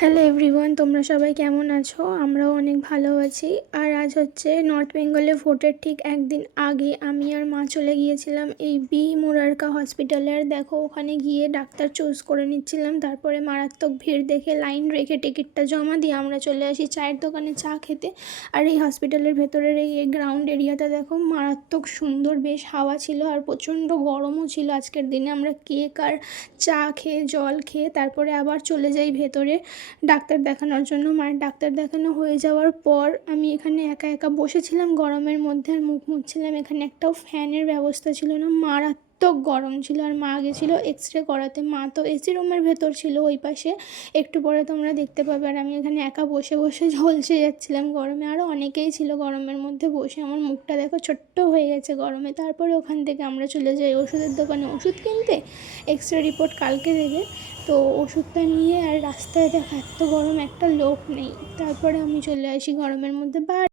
Hello everyone, তোমরা সবাই কেমন আছো? আমরাও অনেক ভালো আছি। আর আজ হচ্ছে নর্থ বেঙ্গলে ভোটের ঠিক একদিন আগে আমি আর মা চলে গিয়েছিলাম এই বি মুরারকা হসপিটালে। আর দেখো, ওখানে গিয়ে ডাক্তার চুজ করে নিচ্ছিলাম। তারপরে মারাত্মক ভিড় দেখে লাইন রেখে টিকিটটা জমা দিয়ে আমরা চলে আসি চায়ের দোকানে চা খেতে। আর এই হসপিটালের ভেতরের এই গ্রাউন্ড এরিয়াটা দেখো, মারাত্মক সুন্দর, বেশ হাওয়া ছিল আর প্রচণ্ড গরমও ছিল আজকের দিনে। আমরা কেক আর চা খেয়ে, জল খেয়ে তারপরে আবার চলে যাই ভেতরে ডাক্তার দেখানোর জন্য। মায়ের ডাক্তার দেখানো হয়ে যাওয়ার পর আমি এখানে একা একা বসেছিলাম গরমের মধ্যে আর মুখ মুছছিলাম। এখানে একটাও ফ্যানের ব্যবস্থা ছিল না, মারাত্মক গরম ছিল। আর মা গেছিলো এক্সরে করাতে, মা তো এসি রুমের ভেতর ছিল ওই পাশে, একটু পরে তোমরা দেখতে পাবে। আর আমি এখানে একা বসে বসে ঝলসে যাচ্ছিলাম গরমে। আরও অনেকেই ছিল গরমের মধ্যে বসে, আমার মুখটা দেখো ছোট্ট হয়ে গেছে গরমে। তারপরে ওখান থেকে আমরা চলে যাই ওষুধের দোকানে ওষুধ কিনতে, এক্সরে রিপোর্ট কালকে দেবে। তো ওষুধটা নিয়ে আর রাস্তায় দেখা এত গরম, একটা লোক নেই। তারপরে আমি চলে আসি গরমের মধ্যে